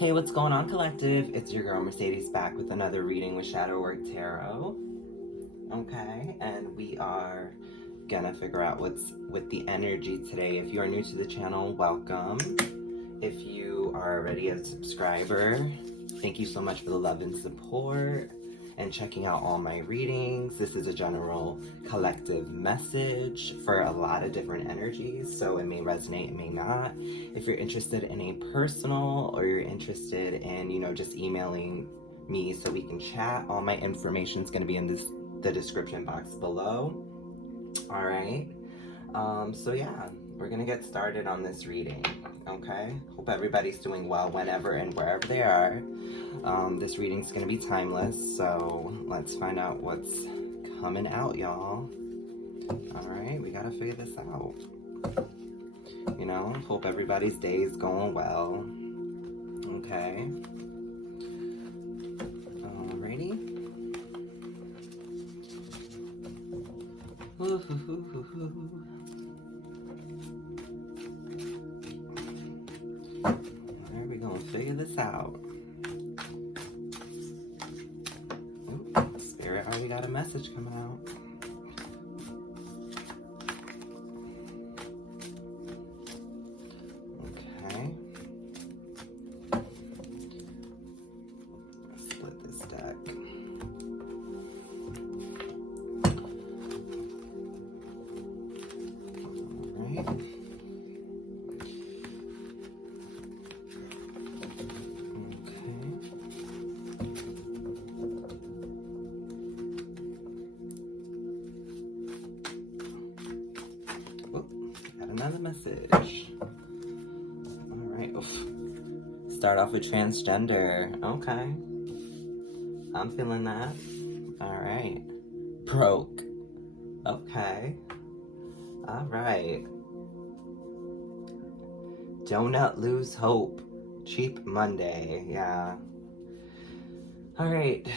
Hey, what's going on, collective? It's your girl Mercedes back with another reading with Shadow Work Tarot. Okay, and we are gonna figure out what's with the energy today. If you are new to the channel, welcome. If you are already a subscriber, thank you so much for the love and support and checking out all my readings. This is a general collective message for a lot of different energies, so it may resonate, it may not. If you're interested in a personal, or you're interested in, just emailing me so we can chat, all my information is going to be in the description box below. All right. So yeah, we're going to get started on this reading. Okay. Hope everybody's doing well whenever and wherever they are. This reading's going to be timeless, so let's find out what's coming out, y'all. All right. We got to figure this out. Hope everybody's day is going well. Okay. Alrighty. Alright, we're gonna figure this out. Ooh, Spirit already got a message coming out. Another message. Alright. Start off with transgender. Okay. I'm feeling that. Alright. Broke. Okay. Alright. Donut lose hope. Cheap Monday. Yeah. Alright.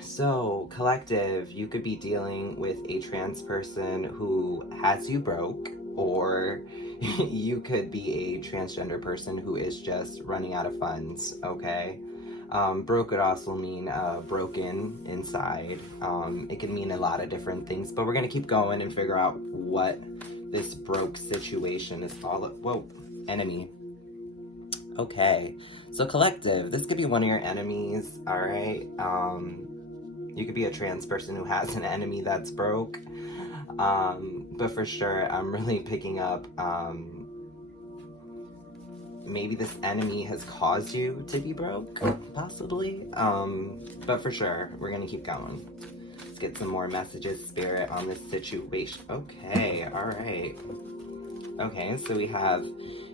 So, collective, you could be dealing with a trans person who has you broke, or you could be a transgender person who is just running out of funds, okay? Broke could also mean broken inside. It can mean a lot of different things, but we're gonna keep going and figure out what this broke situation is all about. Whoa, enemy. Okay, so collective, this could be one of your enemies, all right? You could be a trans person who has an enemy that's broke. But for sure, I'm really picking up, maybe this enemy has caused you to be broke, possibly. But for sure, we're gonna keep going. Let's get some more messages, Spirit, on this situation. Okay, all right. Okay, so we have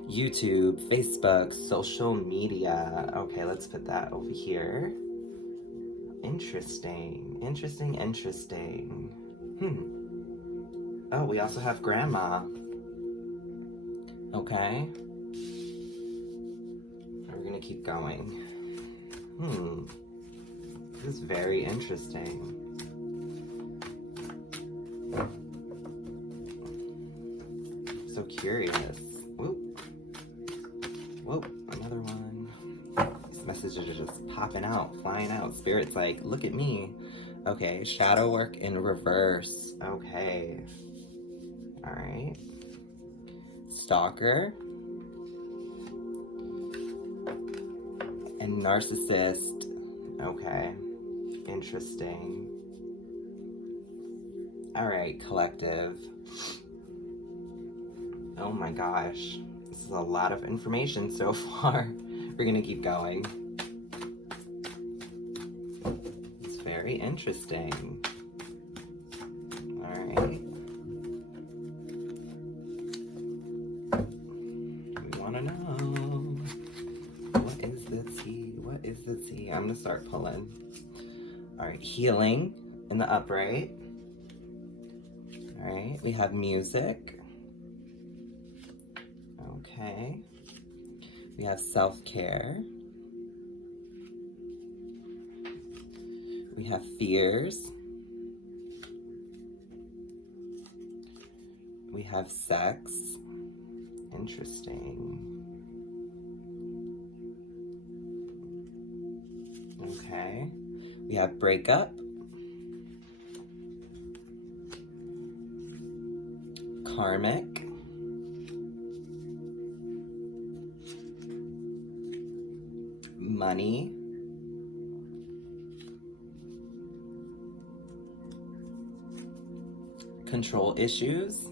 YouTube, Facebook, social media. Okay, let's put that over here. Interesting. Oh, we also have grandma. Okay. We're gonna keep going. This is very interesting. So curious. Whoop. Whoop, another one. These messages are just popping out, flying out. Spirit's like, look at me. Okay, shadow work in reverse. Okay. Alright. Stalker. And narcissist. Okay. Interesting. Alright, collective. Oh my gosh. This is a lot of information so far. We're gonna keep going. It's very interesting. Alright. We wanna know. What is the tea? What is the tea? I'm gonna start pulling. Alright, healing in the upright. Alright, we have music. Okay. We have self-care. We have fears. We have sex. Interesting. Okay. We have breakup, karmic, money, control issues,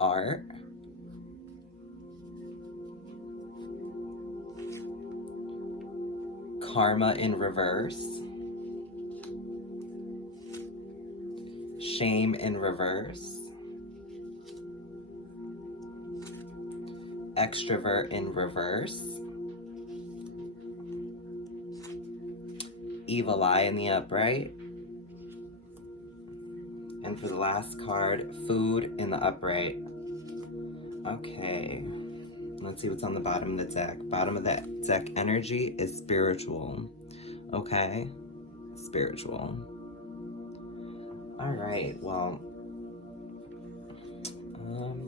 art, karma in reverse, shame in reverse, extrovert in reverse, evil eye in the upright, and for the last card, food in the upright. Okay, let's see what's on the bottom of the deck. Bottom of the deck energy is spiritual. Okay, spiritual. All right, well,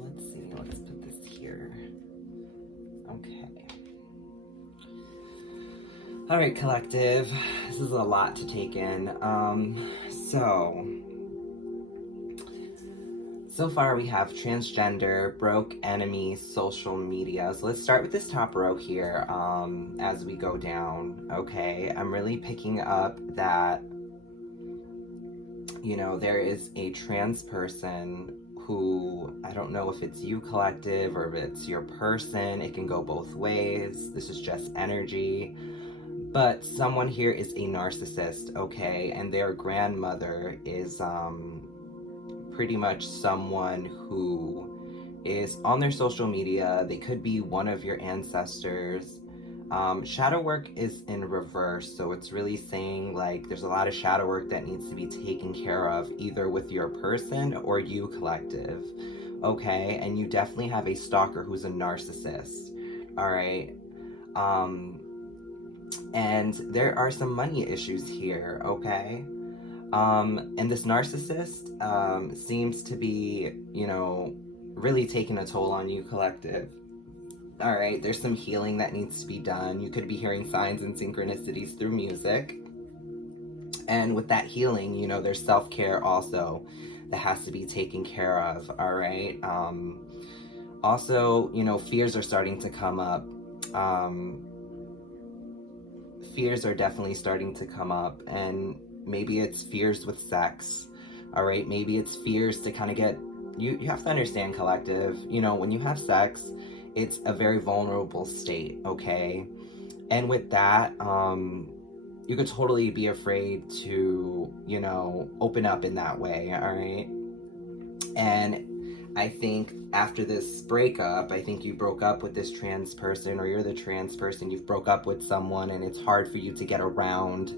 let's see, let's put this here. Okay. All right, collective, this is a lot to take in. So far we have transgender, broke, enemy, social media. So let's start with this top row here as we go down, okay? I'm really picking up that, you know, there is a trans person who, I don't know if it's you, collective, or if it's your person. It can go both ways. This is just energy. But someone here is a narcissist, okay? And their grandmother is pretty much someone who is on their social media. They could be one of your ancestors. Shadow work is in reverse, so it's really saying like there's a lot of shadow work that needs to be taken care of, either with your person or you, collective, okay? And you definitely have a stalker who's a narcissist, all right? And there are some money issues here, okay? And this narcissist seems to be, you know, really taking a toll on you, collective. All right, there's some healing that needs to be done. You could be hearing signs and synchronicities through music. And with that healing, you know, there's self-care also that has to be taken care of, all right? Also, you know, fears are starting to come up. Fears are definitely starting to come up, and maybe it's fears with sex, all right? Maybe it's fears to kind of get, you have to understand, collective, you know, when you have sex, it's a very vulnerable state, okay? And with that, you could totally be afraid to, you know, open up in that way, all right? And I think after this breakup, I think you broke up with this trans person, or you're the trans person, you've broke up with someone, and it's hard for you to get around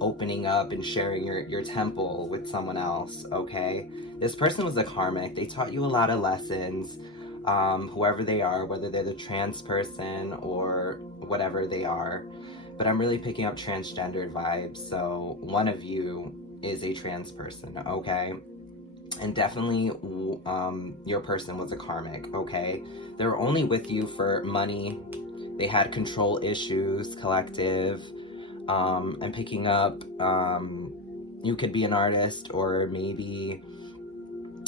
opening up and sharing your temple with someone else, okay? This person was a karmic. They taught you a lot of lessons, whoever they are, whether they're the trans person or whatever they are. But I'm really picking up transgendered vibes, so one of you is a trans person, okay? And definitely your person was a karmic, okay? They were only with you for money. They had control issues, collective. I'm picking up, you could be an artist, or maybe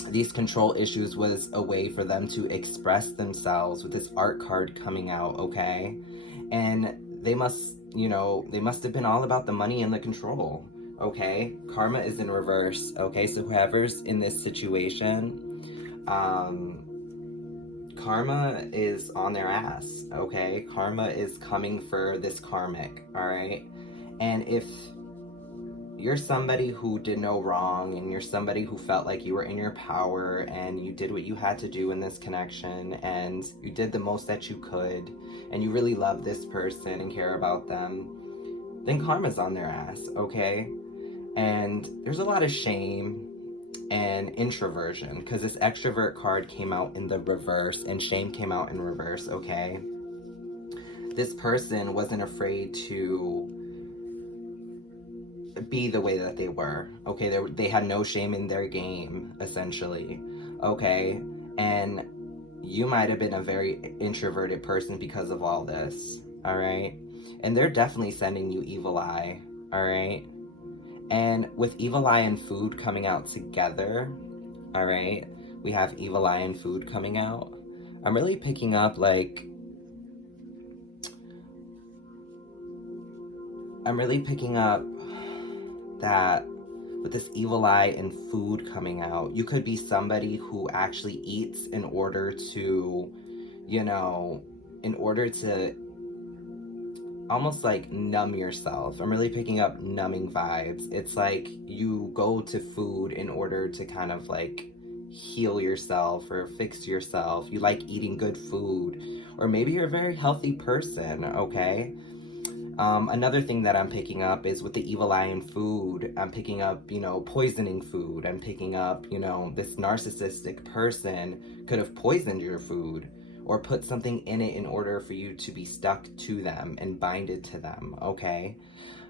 these control issues was a way for them to express themselves with this art card coming out, okay? And they must, you know, they must have been all about the money and the control, okay? Karma is in reverse, okay? So whoever's in this situation, karma is on their ass, okay? Karma is coming for this karmic, all right? And if you're somebody who did no wrong, and you're somebody who felt like you were in your power and you did what you had to do in this connection, and you did the most that you could, and you really love this person and care about them, then karma's on their ass, okay? And there's a lot of shame and introversion, because this extrovert card came out in the reverse and shame came out in reverse, okay? This person wasn't afraid to be the way that they were, okay? They had no shame in their game, essentially, okay? And you might have been a very introverted person because of all this, all right? And they're definitely sending you evil eye, all right? And with evil eye and food coming out together, all right, we have evil eye and food coming out. I'm really picking up like, that with this evil eye and food coming out, you could be somebody who actually eats in order to, you know, in order to almost like numb yourself. I'm really picking up numbing vibes. It's like you go to food in order to kind of like heal yourself or fix yourself. You like eating good food, or maybe you're a very healthy person, okay? Another thing that I'm picking up is with the evil eye in food, I'm picking up, you know, poisoning food. I'm picking up, you know, this narcissistic person could have poisoned your food or put something in it in order for you to be stuck to them and binded to them, okay?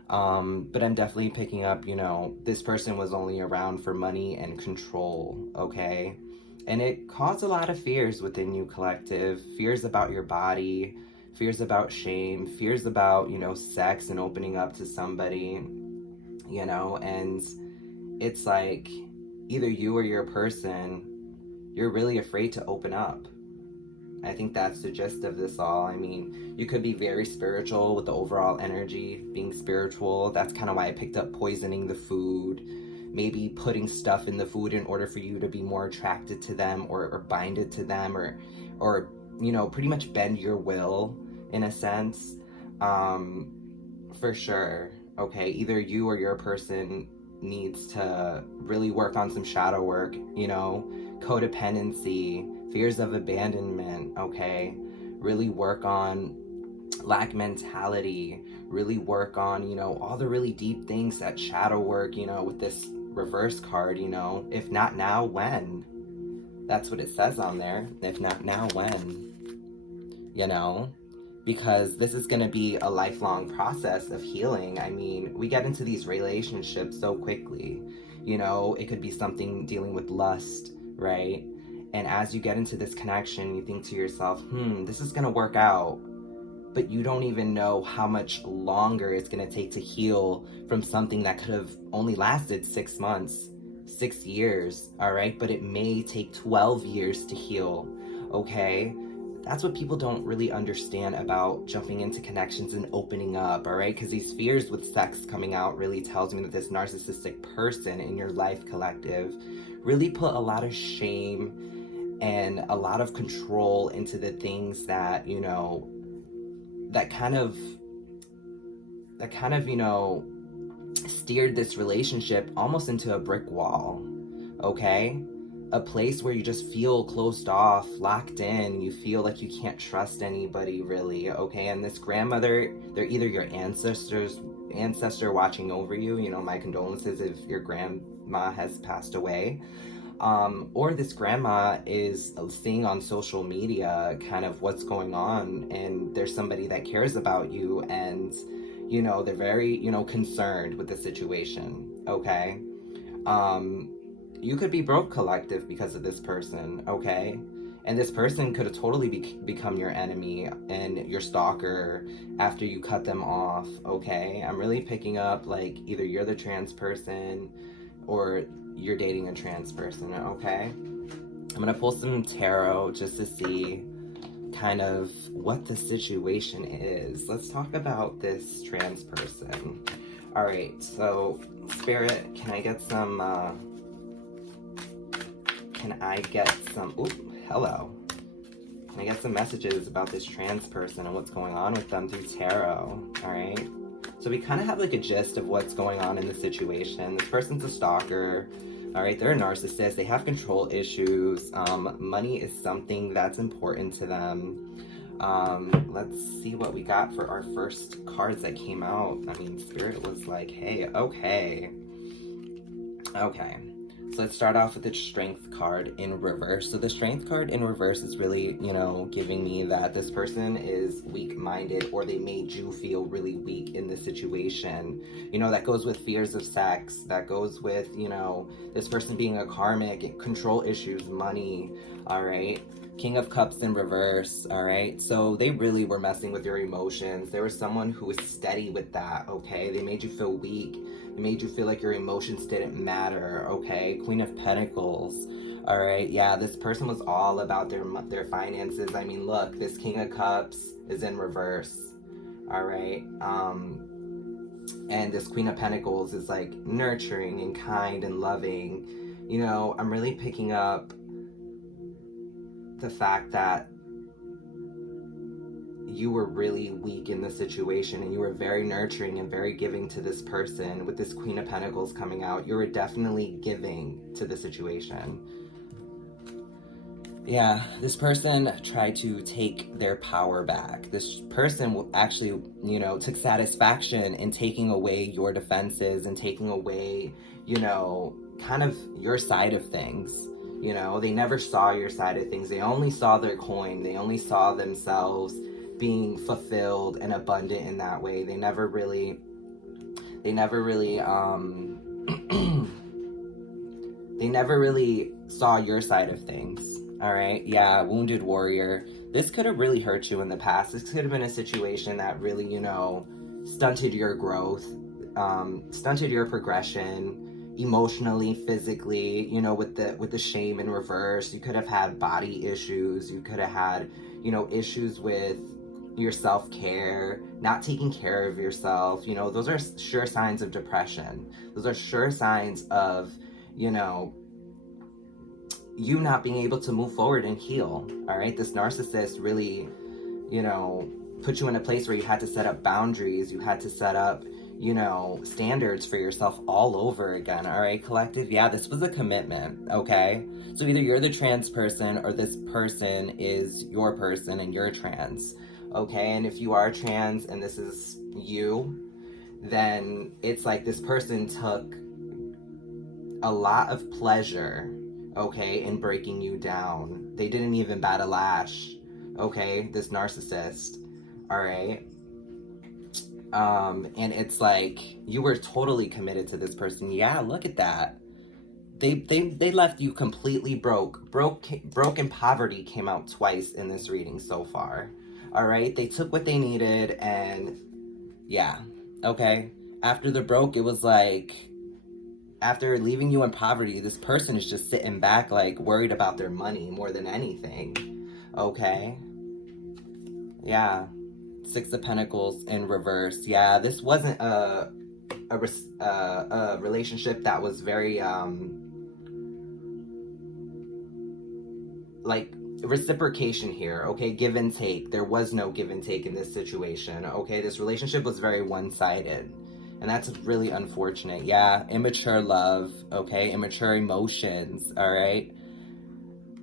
But I'm definitely picking up, you know, this person was only around for money and control, okay? And it caused a lot of fears within you, collective. Fears about your body, fears about shame, fears about, you know, sex and opening up to somebody, you know, and it's like either you or your person, you're really afraid to open up. I think that's the gist of this all. I mean, you could be very spiritual with the overall energy, being spiritual. That's kind of why I picked up poisoning the food, maybe putting stuff in the food in order for you to be more attracted to them or binded to them or, you know, pretty much bend your will in a sense, for sure. Okay, either you or your person needs to really work on some shadow work, you know, codependency, fears of abandonment, okay? Really work on lack mentality, really work on, you know, all the really deep things that shadow work, you know, with this reverse card, you know, if not now, when? That's what it says on there. If not now, when? You know? Because this is going to be a lifelong process of healing. I mean, we get into these relationships so quickly. You know, it could be something dealing with lust, right? And as you get into this connection, you think to yourself, this is going to work out. But you don't even know how much longer it's going to take to heal from something that could have only lasted 6 months, 6 years, all right? But it may take 12 years to heal, okay? That's what people don't really understand about jumping into connections and opening up, all right? Because these fears with sex coming out really tells me that this narcissistic person in your life, collective, really put a lot of shame and a lot of control into the things that, you know, that kind of, you know, steered this relationship almost into a brick wall, okay? A place where you just feel closed off, locked in, you feel like you can't trust anybody really, okay? And this grandmother, they're either your ancestor watching over you, you know, my condolences if your grandma has passed away, or this grandma is seeing on social media kind of what's going on, and there's somebody that cares about you, and, you know, they're very, you know, concerned with the situation, okay? You could be broke, collective, because of this person, okay? And this person could have totally become your enemy and your stalker after you cut them off, okay? I'm really picking up, like, either you're the trans person or you're dating a trans person, okay? I'm gonna pull some tarot just to see kind of what the situation is. Let's talk about this trans person. All right, so Spirit, can I get some, hello. Can I get some messages about this trans person and what's going on with them through tarot, all right? So we kind of have like a gist of what's going on in the situation. This person's a stalker, all right? They're a narcissist, they have control issues. Money is something that's important to them. Let's see what we got for our first cards that came out. I mean, Spirit was like, hey, okay. So let's start off with the Strength card in reverse. So the Strength card in reverse is really, giving me that this person is weak-minded, or they made you feel really weak in this situation. That goes with fears of sex. That goes with, this person being a karmic, control issues, money, all right? King of Cups in reverse, all right? So they really were messing with your emotions. There was someone who was steady with that, okay? They made you feel weak. It made you feel like your emotions didn't matter, okay? Queen of Pentacles, all right? Yeah, this person was all about their finances. I mean, look, this King of Cups is in reverse, all right? And this Queen of Pentacles is like nurturing and kind and loving. I'm really picking up the fact that you were really weak in the situation, and you were very nurturing and very giving to this person. With this Queen of Pentacles coming out, you were definitely giving to the situation. Yeah, this person tried to take their power back. This person actually, took satisfaction in taking away your defenses and taking away, kind of your side of things. They never saw your side of things. They only saw their coin. They only saw themselves being fulfilled and abundant in that way. They never really they never really saw your side of things. All right? Yeah, Wounded Warrior. This could have really hurt you in the past. This could have been a situation that really, stunted your growth, stunted your progression emotionally, physically, with the shame in reverse. You could have had body issues. You could have had, issues with your self-care, not taking care of yourself. Those are sure signs of depression. Those are sure signs of, you not being able to move forward and heal. All right, this narcissist really, put you in a place where you had to set up boundaries. You had to set up, standards for yourself all over again. All right, collective. Yeah, this was a commitment. Okay, so either you're the trans person, or this person is your person and you're trans. Okay, and if you are trans and this is you, then it's like this person took a lot of pleasure, okay, in breaking you down. They didn't even bat a lash, okay, this narcissist, all right? And it's like you were totally committed to this person. Yeah, look at that. They left you completely broke. Broken poverty came out twice in this reading so far. All right, they took what they needed, and yeah, okay. After the broke, it was like, after leaving you in poverty, this person is just sitting back, like, worried about their money more than anything, okay? Yeah, Six of Pentacles in reverse. Yeah, this wasn't a relationship that was very, like, reciprocation here, okay? Give and take. There was no give and take in this situation, okay? This relationship was very one-sided, and that's really unfortunate. Yeah, immature love, okay? Immature emotions, all right?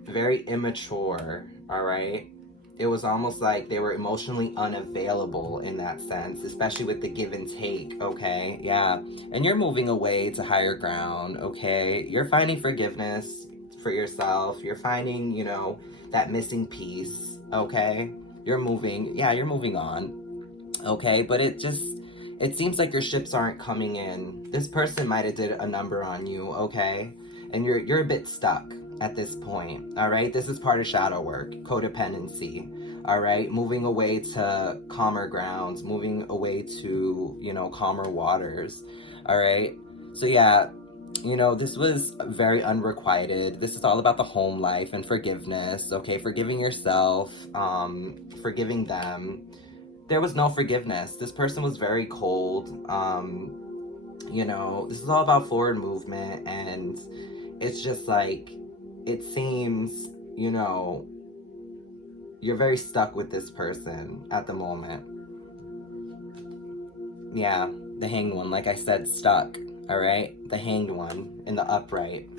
Very immature, all right? It was almost like they were emotionally unavailable in that sense, especially with the give and take, okay? Yeah, and you're moving away to higher ground, okay? You're finding forgiveness for yourself. You're finding, that missing piece, okay? You're moving on, okay? But it seems like your ships aren't coming in. This person might have did a number on you, okay? And you're a bit stuck at this point, all right? This is part of shadow work, codependency, all right? Moving away to calmer grounds, moving away to, calmer waters, all right? So yeah, this was very unrequited. This is all about the home life and forgiveness, okay? Forgiving yourself, forgiving them. There was no forgiveness. This person was very cold. This is all about forward movement, and it's just like, it seems, you're very stuck with this person at the moment. Yeah, the Hanged One, like I said, stuck. All right, the Hanged One in the upright.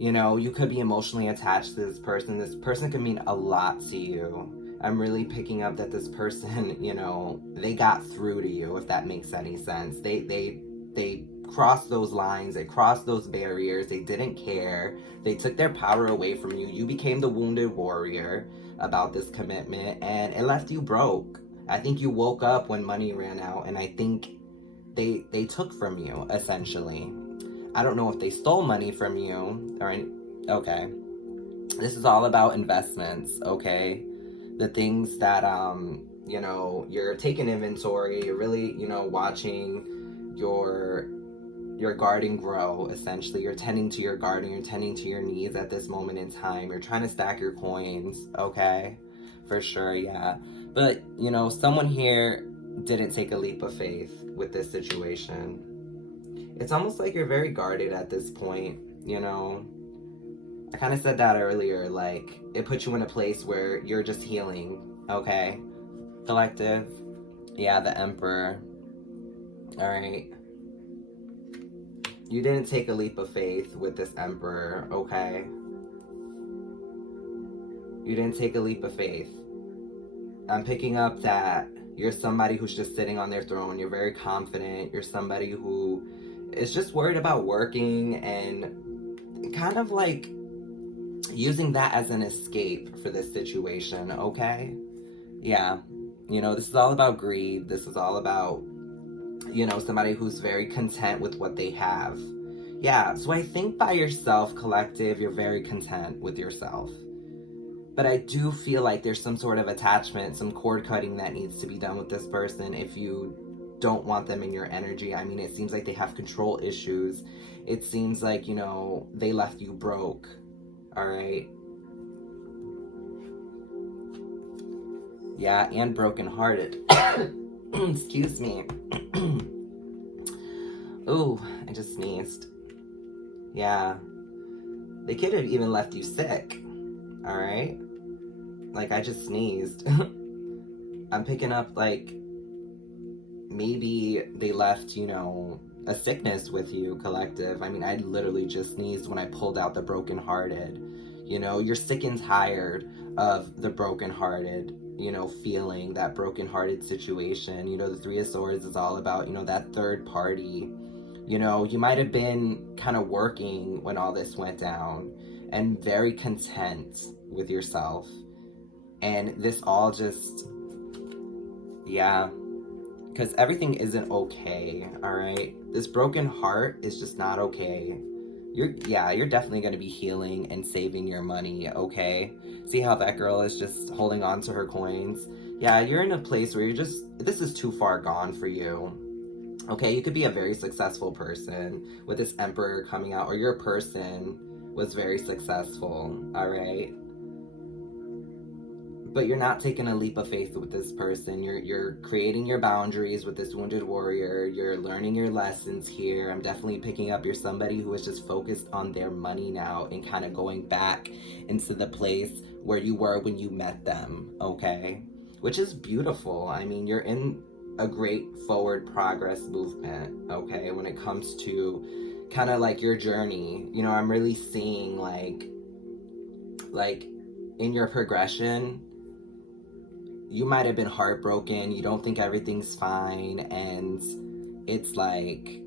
You could be emotionally attached to this person. This person could mean a lot to you. I'm really picking up that this person, they got through to you, if that makes any sense. They crossed those lines, they crossed those barriers, they didn't care, they took their power away from you. You became the wounded warrior about this commitment, and it left you broke. I think you woke up when money ran out, and I think they took from you, essentially. I don't know if they stole money from you or any. Okay, this is all about investments. Okay, the things that you know, you're taking inventory, you're really, you know, watching your garden grow. Essentially, you're tending to your garden, you're tending to your needs at this moment in time. You're trying to stack your coins. Okay, for sure. Yeah, but you know, someone here didn't take a leap of faith with this situation. It's almost like you're very guarded at this point, you know. I kind of said that earlier, like, it puts you in a place where you're just healing. Okay, collective. Yeah, the Emperor. All right, you didn't take a leap of faith with this Emperor. Okay, you didn't take a leap of faith. I'm picking up that you're somebody who's just sitting on their throne. You're very confident. You're somebody who is just worried about working and kind of like using that as an escape for this situation. Okay, yeah, you know, this is all about greed. This is all about, you know, somebody who's very content with what they have. Yeah, so I think by yourself, collective, you're very content with yourself. But I do feel like there's some sort of attachment, some cord cutting that needs to be done with this person if you don't want them in your energy. I mean, it seems like they have control issues. It seems like, you know, they left you broke. All right. Yeah, and brokenhearted. Excuse me. Ooh, I just sneezed. Yeah. They could have even left you sick. All right. Like, I just sneezed. I'm picking up, like, maybe they left, you know, a sickness with you, collective. I mean, I literally just sneezed when I pulled out the brokenhearted. You know, you're sick and tired of the brokenhearted, you know, feeling, that brokenhearted situation. You know, the Three of Swords is all about, you know, that third party. You know, you might have been kind of working when all this went down and very content with yourself. And this all just, yeah, because everything isn't okay, all right? This broken heart is just not okay. You're definitely going to be healing and saving your money, okay? See how that girl is just holding on to her coins? Yeah, you're in a place where this is too far gone for you. Okay, you could be a very successful person with this Emperor coming out, or your person was very successful, all right? But you're not taking a leap of faith with this person. You're creating your boundaries with this wounded warrior. You're learning your lessons here. I'm definitely picking up you're somebody who is just focused on their money now and kind of going back into the place where you were when you met them, okay? Which is beautiful. I mean, you're in a great forward progress movement, okay, when it comes to kind of like your journey. You know, I'm really seeing like in your progression, you might have been heartbroken, you don't think everything's fine, and it's like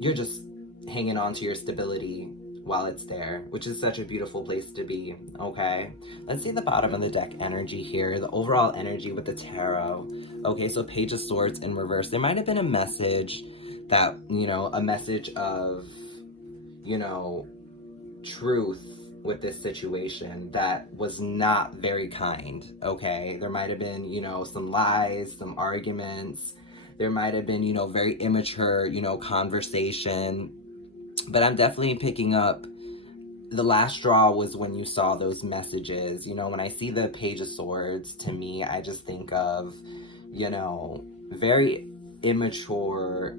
you're just hanging on to your stability while it's there, which is such a beautiful place to be, okay? Let's see the bottom of the deck energy here, the overall energy with the tarot. Okay, so Page of Swords in reverse. There might have been a message that, you know, a message of, you know, truth with this situation that was not very kind, okay? There might have been, you know, some lies, some arguments. There might have been, you know, very immature, you know, conversation. But I'm definitely picking up the last straw was when you saw those messages. You know, when I see the Page of Swords, to me, I just think of, you know, a very immature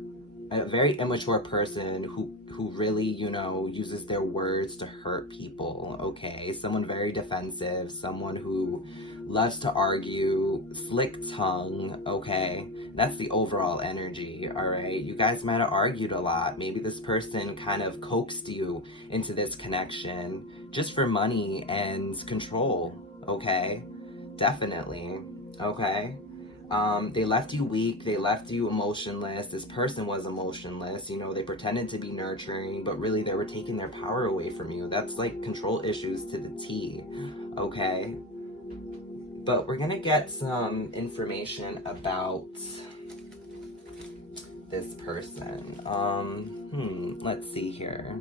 person who really, you know, uses their words to hurt people, okay? Someone very defensive, someone who loves to argue, slick tongue, okay? That's the overall energy, all right? You guys might have argued a lot. Maybe this person kind of coaxed you into this connection just for money and control, okay? Definitely, okay? They left you weak. They left you emotionless. This person was emotionless. You know, they pretended to be nurturing, but really they were taking their power away from you. That's like control issues to the T, okay? But we're gonna get some information about this person. Let's see here.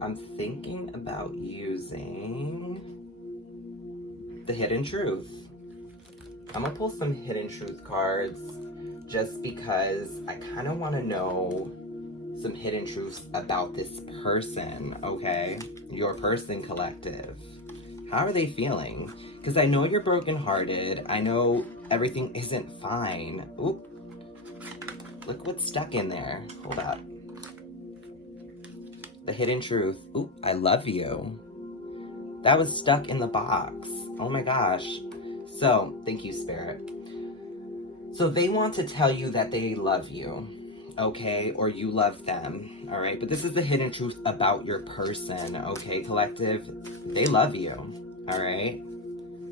I'm thinking about using the Hidden Truth. I'm gonna pull some Hidden Truth cards just because I kind of want to know some hidden truths about this person, okay? Your person, collective. How are they feeling? Because I know you're brokenhearted. I know everything isn't fine. Oop. Look what's stuck in there. Hold up. The Hidden Truth. Oop, I love you. That was stuck in the box. Oh my gosh. So, thank you, Spirit. So they want to tell you that they love you, okay? Or you love them, all right? But this is the hidden truth about your person, okay, collective? They love you, all right?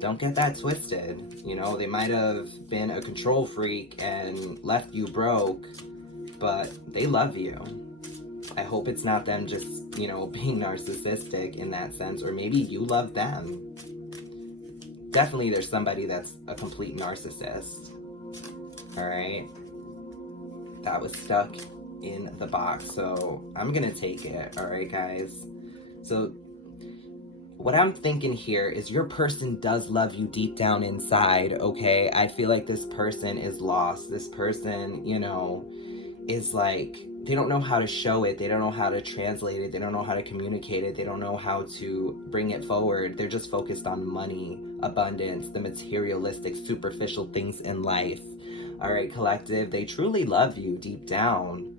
Don't get that twisted. You know, they might have been a control freak and left you broke, but they love you. I hope it's not them just, you know, being narcissistic in that sense, or maybe you love them. Definitely there's somebody that's a complete narcissist. All right. That was stuck in the box. So I'm going to take it. All right, guys. So what I'm thinking here is your person does love you deep down inside. Okay. I feel like this person is lost. This person, you know, is like, they don't know how to show it. They don't know how to translate it. They don't know how to communicate it. They don't know how to bring it forward. They're just focused on money, abundance, the materialistic, superficial things in life. All right, collective, they truly love you deep down,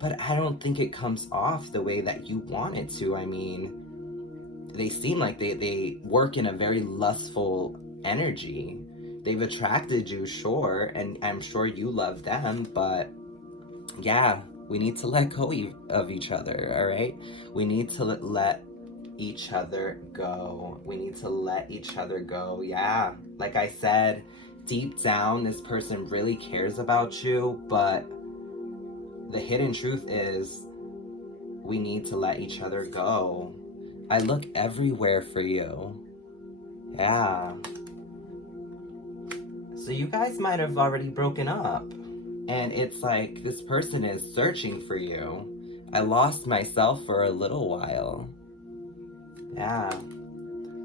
but I don't think it comes off the way that you want it to. I mean, they seem like they work in a very lustful energy. They've attracted you, sure, and I'm sure you love them, but yeah, we need to let go of each other, all right? We need to let each other go. We need to let each other go. Yeah, like I said, deep down, this person really cares about you, but the hidden truth is we need to let each other go. I look everywhere for you. Yeah. So you guys might have already broken up. And it's like, this person is searching for you. I lost myself for a little while. Yeah.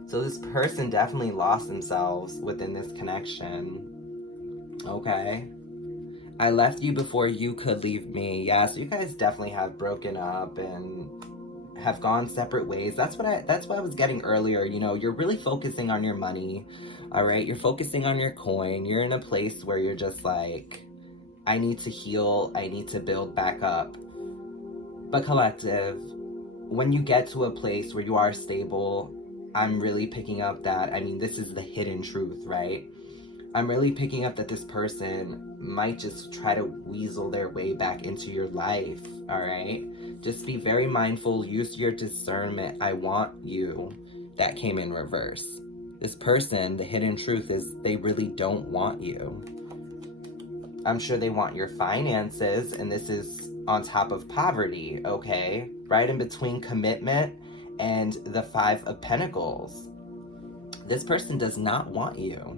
So this person definitely lost themselves within this connection. Okay. I left you before you could leave me. Yeah, so you guys definitely have broken up and have gone separate ways. That's what I was getting earlier. You know, you're really focusing on your money. All right. You're focusing on your coin. You're in a place where you're just like, I need to heal, I need to build back up. But collective, when you get to a place where you are stable, I'm really picking up that, I mean, this is the hidden truth, right? I'm really picking up that this person might just try to weasel their way back into your life, all right? Just be very mindful, use your discernment. I want you. That came in reverse. This person, the hidden truth is they really don't want you. I'm sure they want your finances, and this is on top of poverty, okay? Right in between commitment and the 5 of Pentacles. This person does not want you.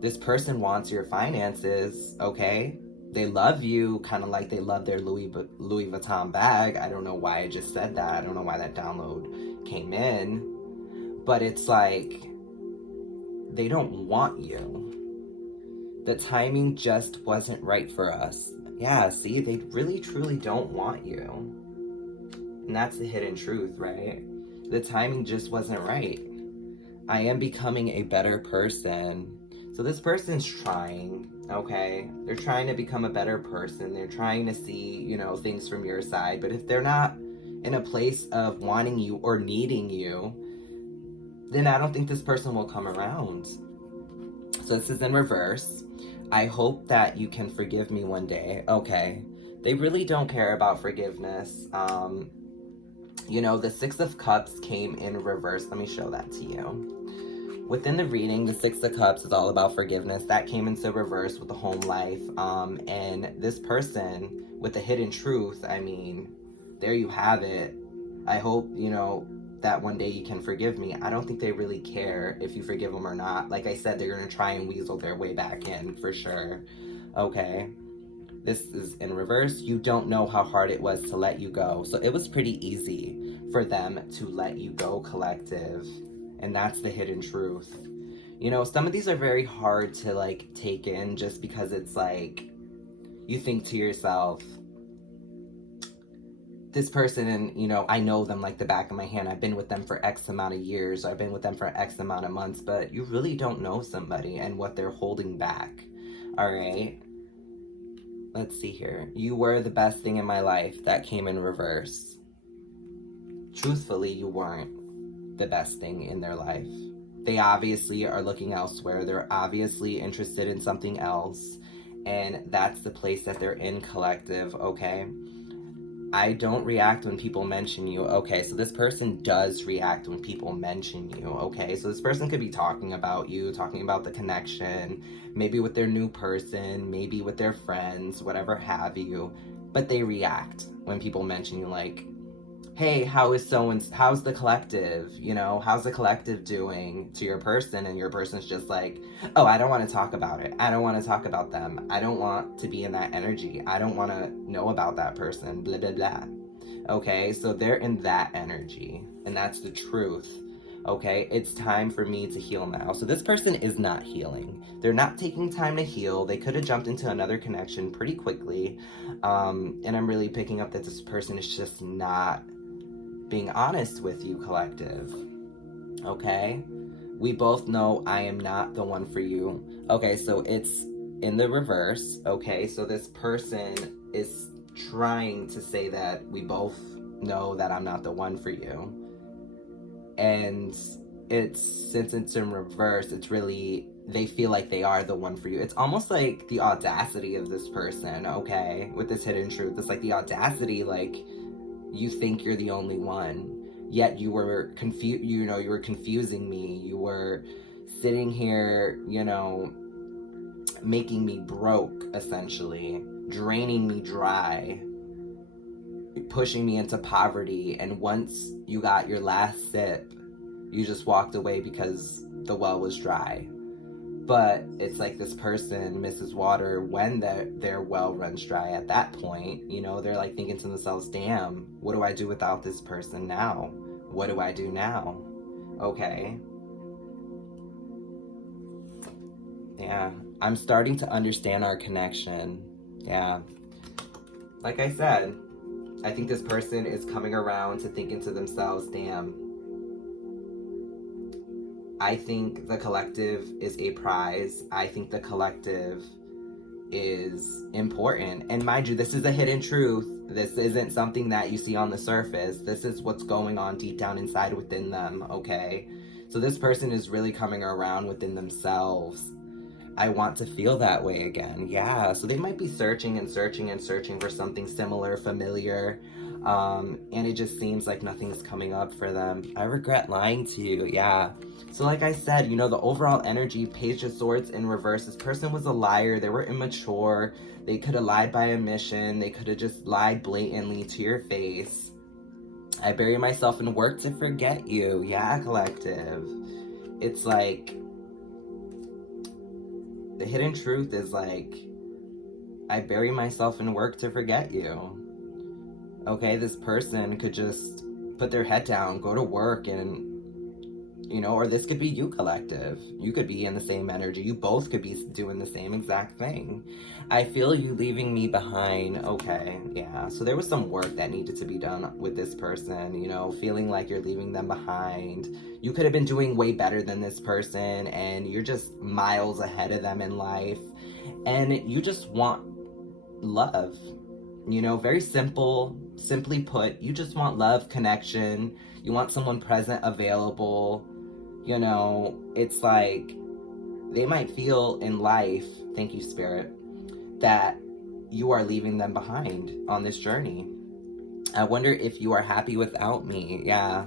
This person wants your finances, okay? They love you kind of like they love their Louis Vuitton bag. I don't know why I just said that. I don't know why that download came in. But it's like, they don't want you. The timing just wasn't right for us. Yeah, see, they really, truly don't want you. And that's the hidden truth, right? The timing just wasn't right. I am becoming a better person. So this person's trying, okay? They're trying to become a better person. They're trying to see, you know, things from your side. But if they're not in a place of wanting you or needing you, then I don't think this person will come around. So this is in reverse. I hope that you can forgive me one day. Okay. They really don't care about forgiveness. You know, the 6 of Cups came in reverse. Let me show that to you. Within the reading, the Six of Cups is all about forgiveness. That came into reverse with the home life. And this person with the hidden truth, I mean, there you have it. I hope, you know, that one day you can forgive me. I don't think they really care if you forgive them or not. Like I said, they're going to try and weasel their way back in for sure. Okay. This is in reverse. You don't know how hard it was to let you go. So it was pretty easy for them to let you go, collective. And that's the hidden truth. You know, some of these are very hard to like take in just because it's like, you think to yourself, this person, and you know, I know them like the back of my hand. I've been with them for X amount of years. Or I've been with them for X amount of months, but you really don't know somebody and what they're holding back. All right. Let's see here. You were the best thing in my life. That came in reverse. Truthfully, you weren't the best thing in their life. They obviously are looking elsewhere. They're obviously interested in something else. And that's the place that they're in, collective, okay? I don't react when people mention you. Okay, so this person does react when people mention you, okay? So this person could be talking about you, talking about the connection, maybe with their new person, maybe with their friends, whatever have you. But they react when people mention you, like, hey, how's the collective? You know, how's the collective doing to your person? And your person's just like, oh, I don't want to talk about it. I don't want to talk about them. I don't want to be in that energy. I don't want to know about that person, blah, blah, blah. Okay, so they're in that energy, and that's the truth. Okay, it's time for me to heal now. So this person is not healing. They're not taking time to heal. They could have jumped into another connection pretty quickly. And I'm really picking up that this person is just not being honest with you, collective. Okay? We both know I am not the one for you. Okay, so it's in the reverse. Okay, so this person is trying to say that we both know that I'm not the one for you. And since it's in reverse, it's really, they feel like they are the one for you. It's almost like the audacity of this person, okay? With this hidden truth. It's like the audacity, like, you think you're the only one, yet you were you were confusing me. You were sitting here, you know, making me broke, essentially, draining me dry, pushing me into poverty. And once you got your last sip, you just walked away because the well was dry. But it's like this person misses water when their well runs dry. At that point, you know, they're like thinking to themselves, damn, what do I do without this person now? What do I do now? Okay. Yeah, I'm starting to understand our connection. Yeah. Like I said, I think this person is coming around to thinking to themselves, damn, I think the collective is a prize. I think the collective is important. And mind you, this is a hidden truth. This isn't something that you see on the surface. This is what's going on deep down inside within them, okay? So this person is really coming around within themselves. I want to feel that way again. Yeah, so they might be searching and searching and searching for something similar, familiar. And it just seems like nothing's coming up for them. I regret lying to you, yeah. So like I said, you know, the overall energy, Page of Swords in reverse, this person was a liar. They were immature. They could have lied by omission. They could have just lied blatantly to your face. I bury myself in work to forget you. Yeah, collective. It's like, the hidden truth is like, I bury myself in work to forget you. Okay, this person could just put their head down, go to work, and, you know, or this could be you, collective. You could be in the same energy. You both could be doing the same exact thing. I feel you leaving me behind. Okay, yeah. So there was some work that needed to be done with this person, you know, feeling like you're leaving them behind. You could have been doing way better than this person, and you're just miles ahead of them in life. And you just want love. You know, very simple, simply put, you just want love, connection. You want someone present, available. You know, it's like they might feel in life, thank you, Spirit, that you are leaving them behind on this journey. I wonder if you are happy without me. Yeah.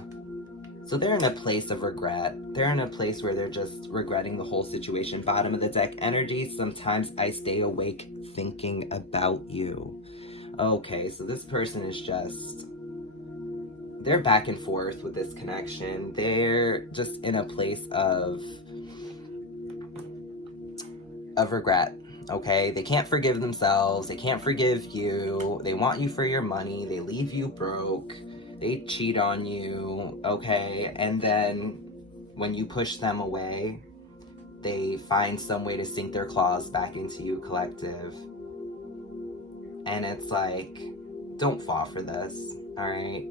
So they're in a place of regret. They're in a place where they're just regretting the whole situation. Bottom of the deck energy, sometimes I stay awake thinking about you. Okay, so this person is just, they're back and forth with this connection. They're just in a place of regret. Okay, they can't forgive themselves. They can't forgive you. They want you for your money. They leave you broke. They cheat on you. Okay, and then when you push them away, they find some way to sink their claws back into you, collective. And it's like, don't fall for this. All right,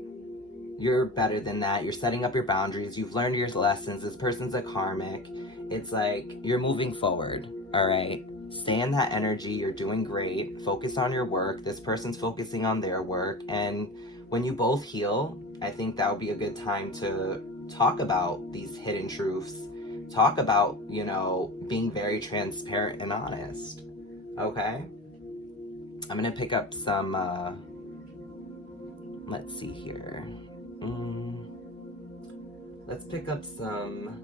you're better than that. You're setting up your boundaries. You've learned your lessons. This person's a karmic. It's like you're moving forward. All right, stay in that energy. You're doing great. Focus on your work. This person's focusing on their work. And when you both heal, I think that would be a good time to talk about these hidden truths. Talk about, you know, being very transparent and honest. Okay? I'm going to pick up some, let's see here. Let's pick up some,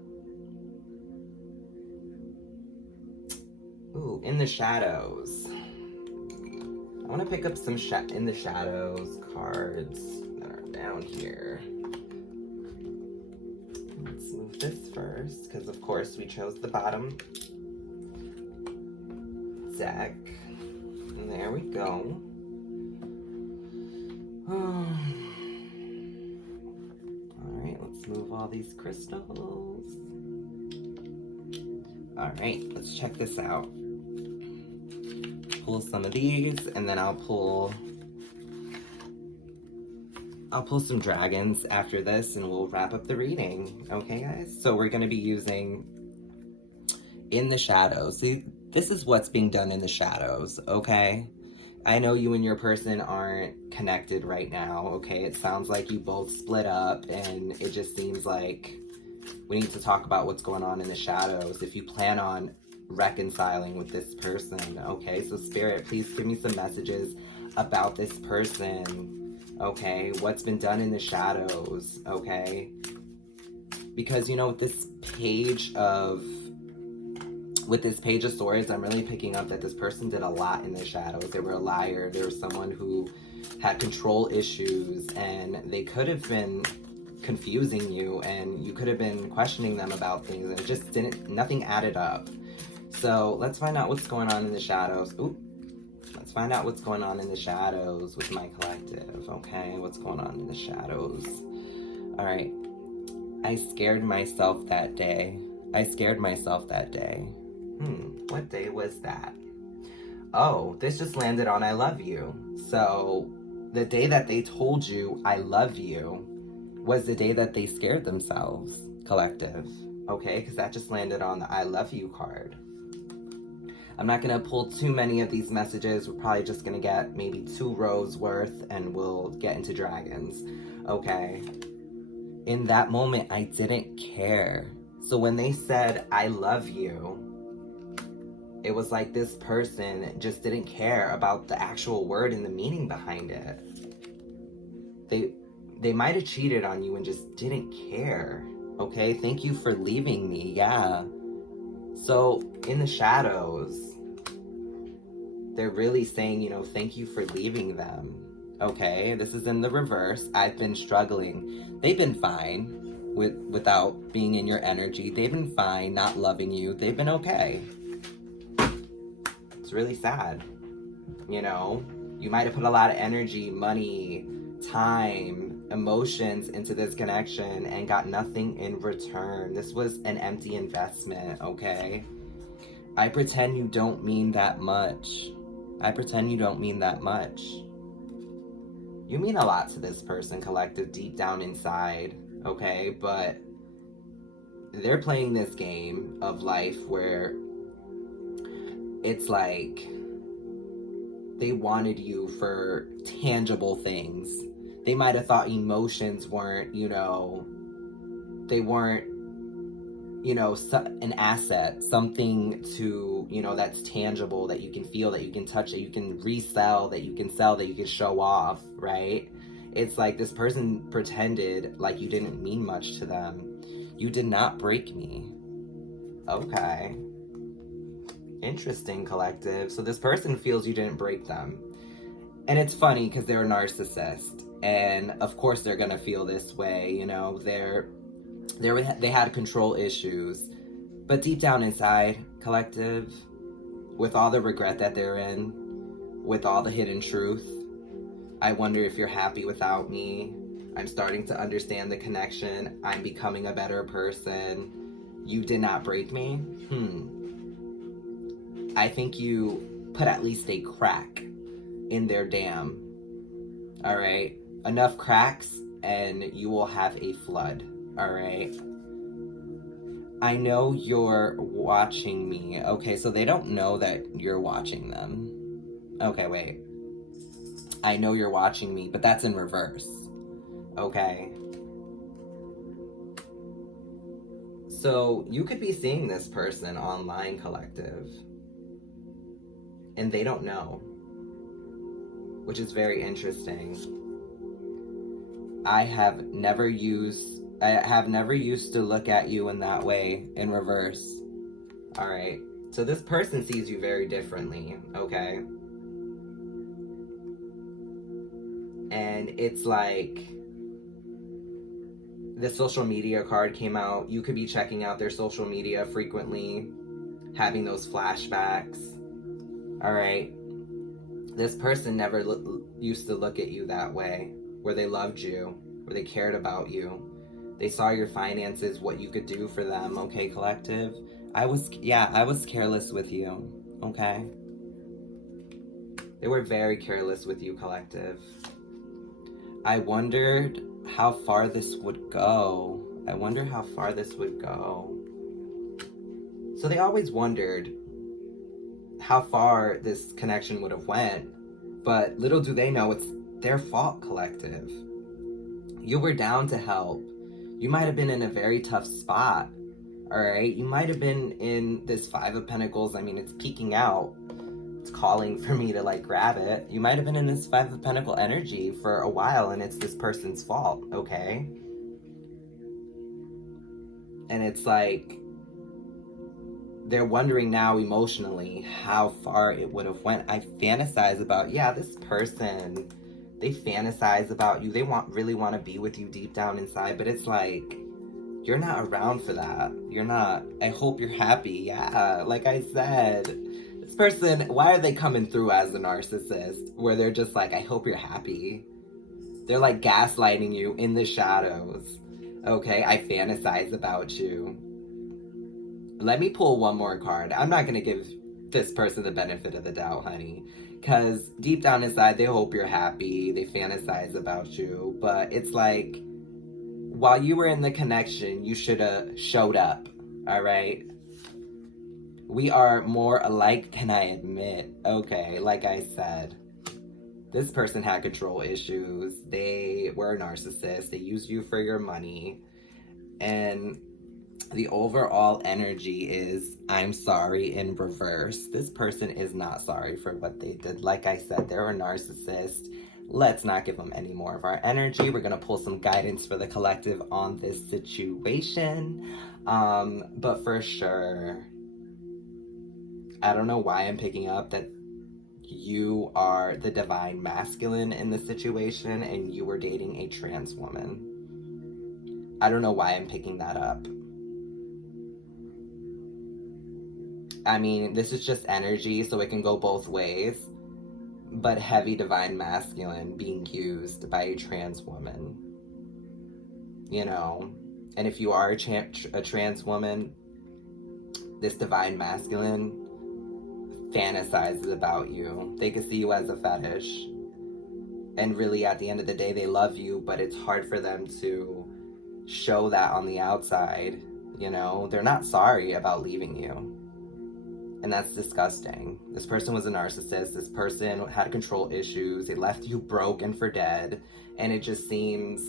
in the shadows. I want to pick up some in the shadows cards that are down here. Let's move this first, because of course we chose the bottom deck. And there we go. Alright, let's move all these crystals. Alright, let's check this out. Pull some of these, and then I'll pull some dragons after this, and we'll wrap up the reading. Okay, guys? So we're going to be using in the shadows. See, this is what's being done in the shadows, okay? I know you and your person aren't connected right now, okay? It sounds like you both split up, and it just seems like we need to talk about what's going on in the shadows. If you plan on reconciling with this person, okay? So Spirit, please give me some messages about this person, okay? What's been done in the shadows, okay? Because, you know, with this page of swords, I'm really picking up that this person did a lot in the shadows. They were a liar. They were someone who had control issues, and they could have been confusing you, and you could have been questioning them about things, and it just nothing added up. So let's find out what's going on in the shadows. Let's find out what's going on in the shadows with my collective, okay? What's going on in the shadows? All right. I scared myself that day. What day was that? Oh, this just landed on I love you. So the day that they told you I love you was the day that they scared themselves, collective. Okay, because that just landed on the I love you card. I'm not going to pull too many of these messages. We're probably just going to get maybe 2 rows worth, and we'll get into dragons. Okay. In that moment, I didn't care. So when they said, I love you, it was like this person just didn't care about the actual word and the meaning behind it. They might have cheated on you and just didn't care. Okay, thank you for leaving me, yeah. So in the shadows, they're really saying, you know, thank you for leaving them. Okay, this is in the reverse. I've been struggling. They've been fine without being in your energy. They've been fine not loving you. They've been okay. It's really sad. You know, you might have put a lot of energy, money, time, emotions into this connection and got nothing in return. This was an empty investment, okay? I pretend you don't mean that much. You mean a lot to this person, collective, deep down inside, okay? But they're playing this game of life where it's like they wanted you for tangible things. They might have thought emotions weren't, you know, they weren't, you know, an asset, something to, you know, that's tangible, that you can feel, that you can touch, that you can resell, that you can sell, that you can show off, right? It's like this person pretended like you didn't mean much to them. You did not break me. Okay. Interesting, collective. So this person feels you didn't break them. And it's funny because they're a narcissist. And of course they're going to feel this way. You know, they had control issues. But deep down inside, collective, with all the regret that they're in, with all the hidden truth, I wonder if you're happy without me. I'm starting to understand the connection. I'm becoming a better person. You did not break me. I think you put at least a crack in their dam. All right? Enough cracks and you will have a flood. All right? I know you're watching me. Okay, so they don't know that you're watching them. Okay, wait. I know you're watching me, but that's in reverse. Okay. So you could be seeing this person online, collective, and they don't know, which is very interesting. I have never used to look at you in that way, in reverse. All right. So this person sees you very differently, okay? And it's like the social media card came out. You could be checking out their social media frequently, having those flashbacks. All right. This person never used to look at you that way, where they loved you, where they cared about you. They saw your finances, what you could do for them, okay, collective? I was careless with you, okay? They were very careless with you, collective. I wondered how far this would go. So they always wondered how far this connection would have went, but little do they know it's their fault, collective. You were down to help. You might have been in a very tough spot, all right? You might have been in this Five of Pentacles. I mean, it's peeking out. It's calling for me to like grab it. You might have been in this Five of Pentacle energy for a while and it's this person's fault, okay? And it's like they're wondering now emotionally how far it would have went. I fantasize about, this person, they fantasize about you. They really want to be with you deep down inside, but it's like you're not around for that. You're not. I hope you're happy. Yeah, like I said. This person, why are they coming through as a narcissist? Where they're just like, I hope you're happy. They're like gaslighting you in the shadows. Okay, I fantasize about you. Let me pull one more card. I'm not going to give this person the benefit of the doubt, honey. Because deep down inside, they hope you're happy. They fantasize about you. But it's like, while you were in the connection, you should have showed up. All right? We are more alike than I admit. Okay, like I said, this person had control issues. They were a narcissist. They used you for your money. And the overall energy is, I'm sorry, in reverse. This person is not sorry for what they did. Like I said, they're a narcissist. Let's not give them any more of our energy. We're going to pull some guidance for the collective on this situation. But for sure, I don't know why I'm picking up that you are the divine masculine in the situation and you were dating a trans woman. I don't know why I'm picking that up. I mean, this is just energy, so it can go both ways. But heavy divine masculine being used by a trans woman. You know? And if you are a trans woman, this divine masculine fantasizes about you. They can see you as a fetish. And really, at the end of the day, they love you, but it's hard for them to show that on the outside. You know? They're not sorry about leaving you. And that's disgusting. This person was a narcissist. This person had control issues. They left you broke and for dead. And it just seems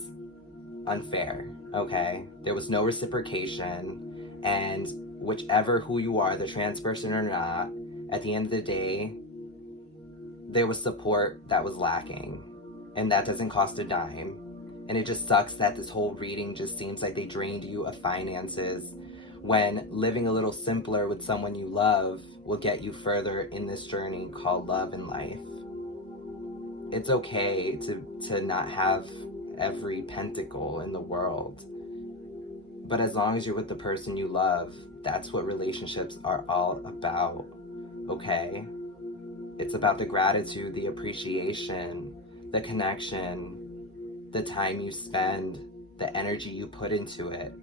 unfair, okay? There was no reciprocation. And whichever who you are, the trans person or not, at the end of the day, there was support that was lacking. and that doesn't cost a dime. And it just sucks that this whole reading just seems like they drained you of finances, when living a little simpler with someone you love will get you further in this journey called love and life. It's okay to not have every pentacle in the world, but as long as you're with the person you love, that's what relationships are all about, okay? It's about the gratitude, the appreciation, the connection, the time you spend, the energy you put into it.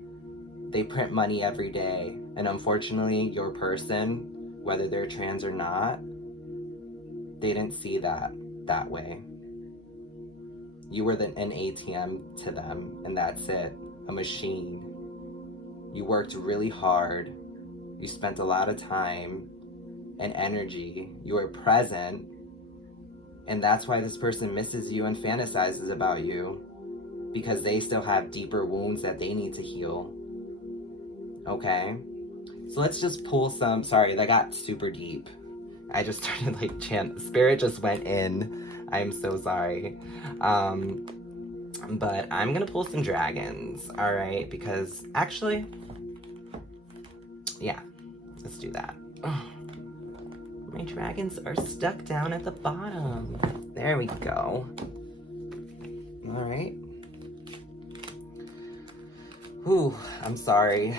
They print money every day, and unfortunately, your person, whether they're trans or not, they didn't see that way. You were an ATM to them, and that's it, a machine. You worked really hard. You spent a lot of time and energy. You were present, and that's why this person misses you and fantasizes about you, because they still have deeper wounds that they need to heal. Okay? So let's just pull some, sorry, that got super deep. I just started like spirit just went in. I'm so sorry. But I'm gonna pull some dragons, all right? Because actually, yeah, let's do that. My dragons are stuck down at the bottom. There we go. All right. Whew, I'm sorry.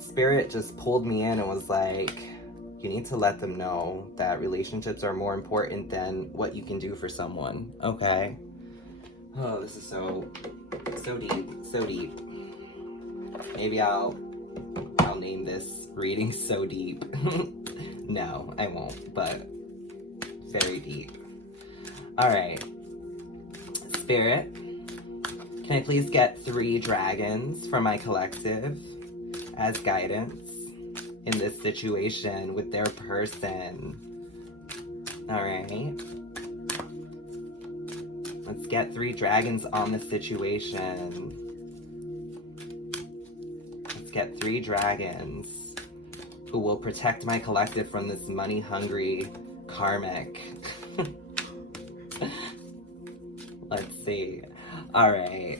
Spirit just pulled me in and was like, you need to let them know that relationships are more important than what you can do for someone, okay? Oh, this is so deep, so deep. Maybe I'll name this reading So Deep. No, I won't, but very deep. All right, Spirit, can I please get 3 dragons for my collective as guidance in this situation with their person? All right. Let's get 3 dragons on the situation. Let's get 3 dragons who will protect my collective from this money-hungry karmic. Let's see. All right.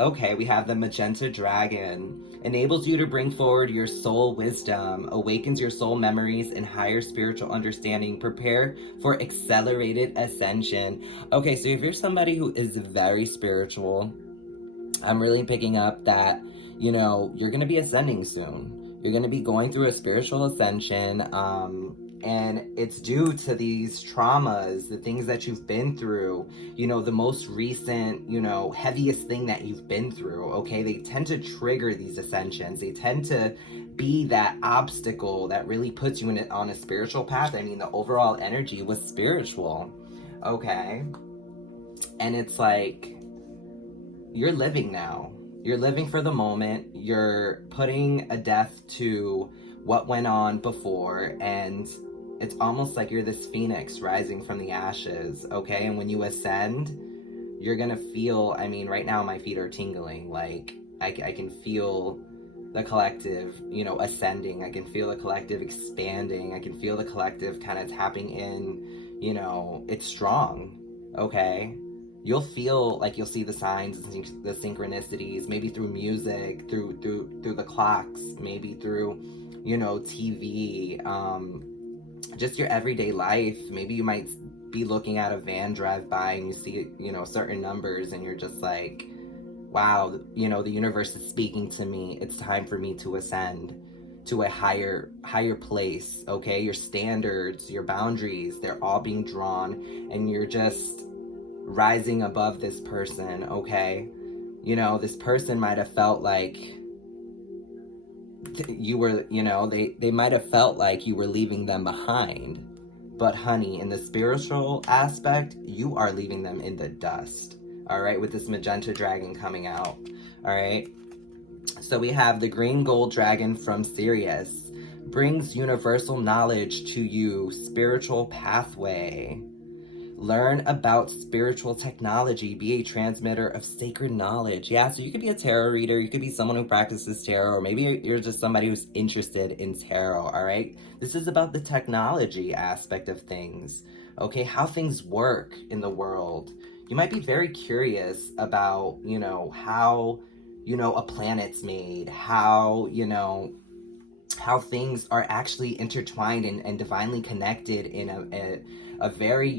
Okay, we have the magenta dragon. Enables you to bring forward your soul wisdom, awakens your soul memories and higher spiritual understanding. Prepare for accelerated ascension. Okay, so if you're somebody who is very spiritual, I'm really picking up that, you know, you're going to be ascending soon. You're going to be going through a spiritual ascension, and it's due to these traumas, the things that you've been through, you know, the most recent, you know, heaviest thing that you've been through, okay? They tend to trigger these ascensions. They tend to be that obstacle that really puts you on a spiritual path. I mean, the overall energy was spiritual, okay? And it's like, you're living now. You're living for the moment. You're putting a death to what went on before, and it's almost like you're this phoenix rising from the ashes, okay? And when you ascend, you're gonna feel, I mean, right now my feet are tingling. Like, I can feel the collective, you know, ascending. I can feel the collective expanding. I can feel the collective kind of tapping in, you know, it's strong, okay? You'll feel like you'll see the signs, the synchronicities, maybe through music, through the clocks, maybe through, you know, TV, just your everyday life. Maybe you might be looking at a van drive by and you see, you know, certain numbers and you're just like, wow, you know, the universe is speaking to me. It's time for me to ascend to a higher place, okay? Your standards, your boundaries, they're all being drawn, and you're just rising above this person, okay? You know, this person might have felt like you were, you know, they might have felt like you were leaving them behind. But honey, in the spiritual aspect, you are leaving them in the dust, all right? With this magenta dragon coming out, all right? So we have the green gold dragon from Sirius. Brings universal knowledge to you, spiritual pathway. Learn about spiritual technology. Be a transmitter of sacred knowledge. Yeah, so you could be a tarot reader. You could be someone who practices tarot, or maybe you're just somebody who's interested in tarot, all right? This is about the technology aspect of things, okay? How things work in the world. you might be very curious about, how, a planet's made, how, how things are actually intertwined and divinely connected in a very,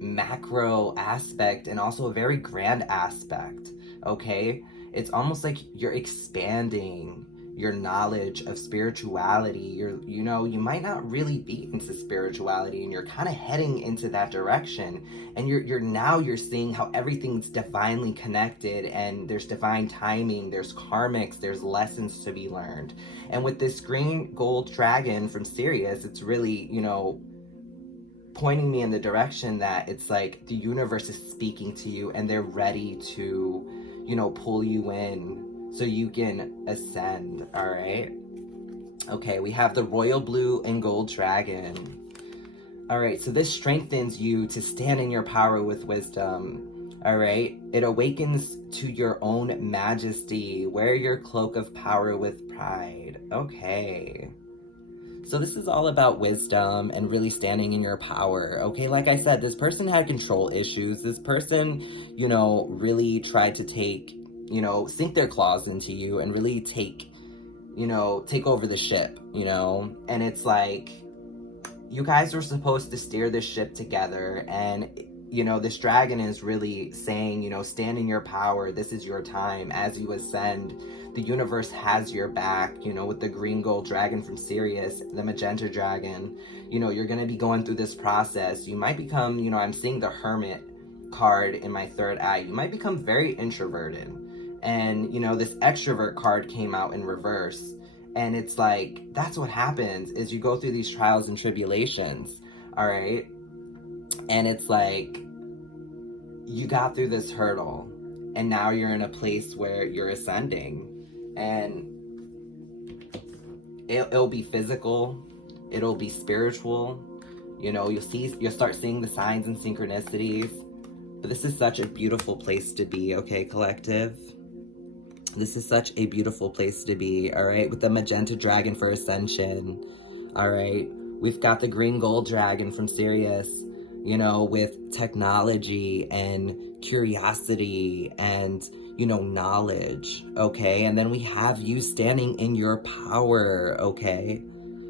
macro aspect, and also a very grand aspect, okay? It's almost like you're expanding your knowledge of spirituality. You might not really be into spirituality, and you're kind of heading into that direction, and you're seeing how everything's divinely connected, and there's divine timing, there's karmics, there's lessons to be learned. And with this green gold dragon from Sirius, it's really, pointing me in the direction that it's like the universe is speaking to you, and they're ready to, pull you in so you can ascend. All right. Okay, we have the royal blue and gold dragon. All right, so this strengthens you to stand in your power with wisdom. All right, it awakens to your own majesty. Wear your cloak of power with pride. Okay. So this is all about wisdom and really standing in your power, okay? Like I said, this person had control issues. This person, really tried to take, sink their claws into you and really take over the ship, And it's like, you guys were supposed to steer this ship together, and this dragon is really saying, stand in your power. This is your time. As you ascend, the universe has your back, with the green gold dragon from Sirius, the magenta dragon. You're going to be going through this process. You might become, I'm seeing the hermit card in my third eye. You might become very introverted. And, this extrovert card came out in reverse. And it's like, that's what happens is you go through these trials and tribulations. All right. And it's like, you got through this hurdle, and now you're in a place where you're ascending, and it'll be physical, it'll be spiritual, you'll start seeing the signs and synchronicities. But this is such a beautiful place to be, okay, collective? This is such a beautiful place to be, all right? With the magenta dragon for ascension, all right? We've got the green gold dragon from Sirius, with technology and curiosity and, knowledge, okay? And then we have you standing in your power, okay?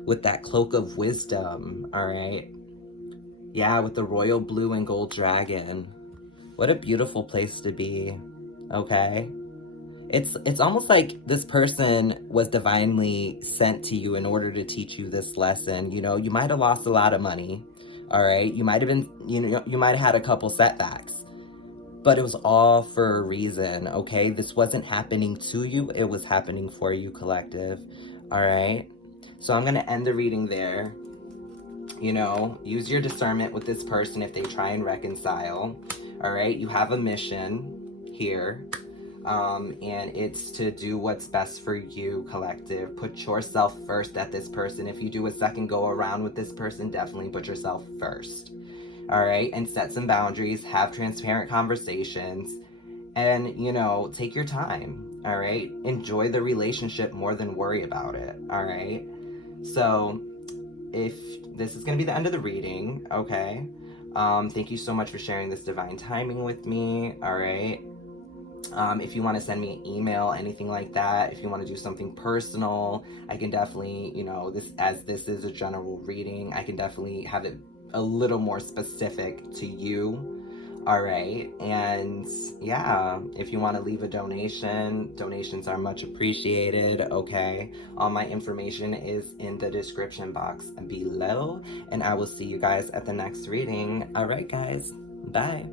With that cloak of wisdom, all right? Yeah, with the royal blue and gold dragon. What a beautiful place to be, okay? It's almost like this person was divinely sent to you in order to teach you this lesson. You might have lost a lot of money, all right? You might have been, you might have had a couple setbacks, but it was all for a reason, okay? This wasn't happening to you, it was happening for you, collective, all right? So I'm gonna end the reading there. Use your discernment with this person if they try and reconcile, all right? You have a mission here. And it's to do what's best for you, collective. Put yourself first at this person. If you do a second go around with this person, definitely put yourself first. All right, and set some boundaries, have transparent conversations, and take your time. All right, enjoy the relationship more than worry about it. All right, so if this is going to be the end of the reading, okay, thank you so much for sharing this divine timing with me. All right. If you want to send me an email, anything like that, if you want to do something personal, I can definitely, this is a general reading, I can definitely have it a little more specific to you. All right. And yeah, if you want to leave a donation, donations are much appreciated. Okay. All my information is in the description box below, and I will see you guys at the next reading. All right, guys. Bye.